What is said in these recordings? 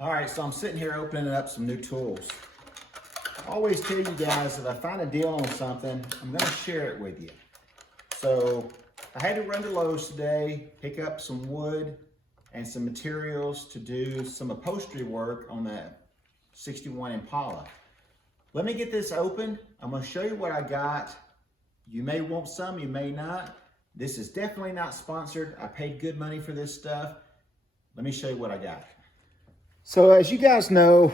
All right, so I'm sitting here opening up some new tools. I always tell you guys, if I find a deal on something, I'm gonna share it with you. So I had to run to Lowe's today, pick up some wood and some materials to do some upholstery work on that 61 Impala. Let me get this open. I'm gonna show you what I got. You may want some, you may not. This is definitely not sponsored. I paid good money for this stuff. Let me show you what I got. So as you guys know,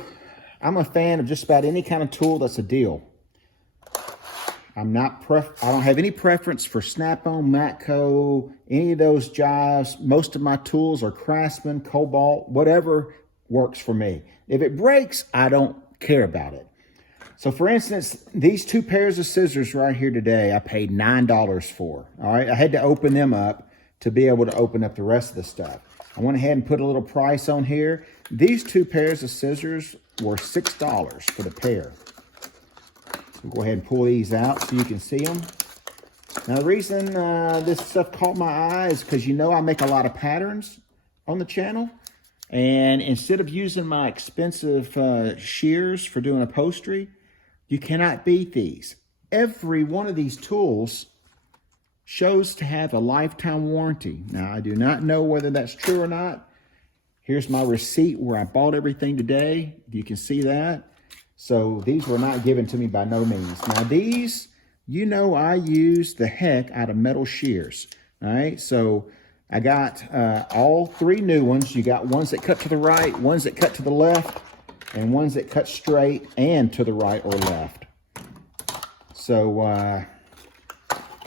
I'm a fan of just about any kind of tool that's a deal. I don't have any preference for Snap-on, Matco, any of those jobs. Most of my tools are Craftsman, Kobalt, whatever works for me. If it breaks, I don't care about it. So for instance, these two pairs of scissors right here today, I paid $9 for. All right, I had to open them up to be able to open up the rest of the stuff. I went ahead and put a little price on here. These two pairs of scissors were $6 for the pair. So we'll go ahead and pull these out so you can see them. Now the reason this stuff caught my eye is because you know I make a lot of patterns on the channel. And instead of using my expensive shears for doing upholstery, you cannot beat these. Every one of these tools shows to have a lifetime warranty. Now, I do not know whether that's true or not. Here's my receipt where I bought everything today. You can see that. So these were not given to me by no means. Now these, you know I use the heck out of metal shears. All right, so I got all three new ones. You got ones that cut to the right, ones that cut to the left, and ones that cut straight and to the right or left. So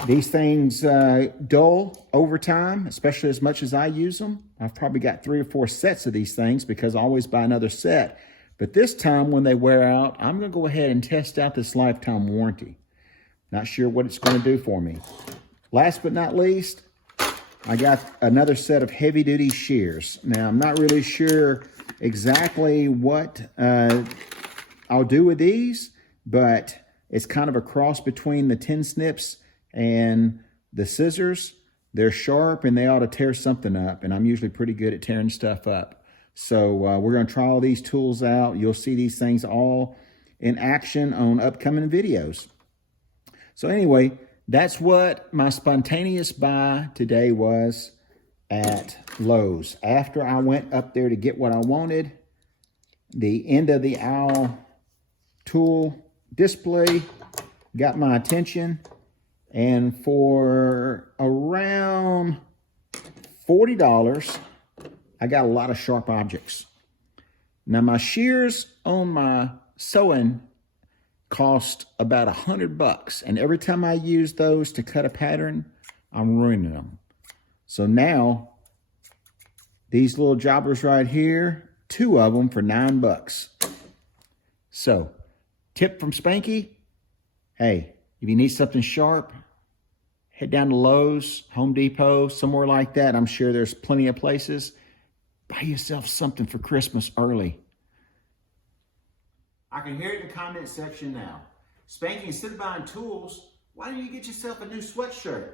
these things dull over time, especially as much as I use them. I've probably got 3 or 4 sets of these things because I always buy another set. But this time when they wear out, I'm gonna go ahead and test out this lifetime warranty. Not sure what it's gonna do for me. Last but not least, I got another set of heavy duty shears. Now I'm not really sure exactly what I'll do with these, but it's kind of a cross between the tin snips and the scissors. They're sharp and they ought to tear something up, and I'm usually pretty good at tearing stuff up. So we're gonna try all these tools out. You'll see these things all in action on upcoming videos. So anyway, that's what my spontaneous buy today was at Lowe's. After I went up there to get what I wanted, the end of the aisle tool display got my attention. And for around $40, I got a lot of sharp objects. Now my shears on my sewing cost about $100, and every time I use those to cut a pattern, I'm ruining them. So now, these little jobbers right here, 2 of them for $9. So, tip from Spanky, hey, if you need something sharp, head down to Lowe's, Home Depot, somewhere like that. I'm sure there's plenty of places. Buy yourself something for Christmas early. I can hear it in the comment section now. Spanky, instead of buying tools, why don't you get yourself a new sweatshirt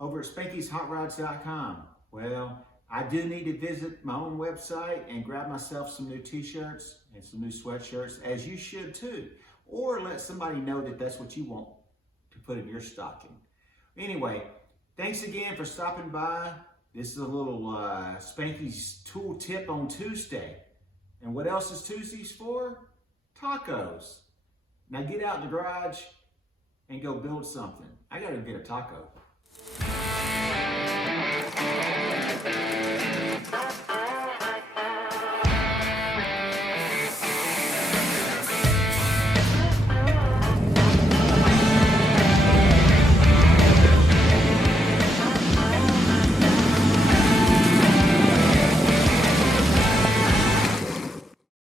over at Spanky'sHotRods.com? Well, I do need to visit my own website and grab myself some new t-shirts and some new sweatshirts, as you should too. Or let somebody know that that's what you want to put in your stocking. Anyway, thanks again for stopping by. This is a little Spanky's tool tip on Tuesday. And what else is Tuesdays for? Tacos. Now get out in the garage and go build something. I gotta get a taco.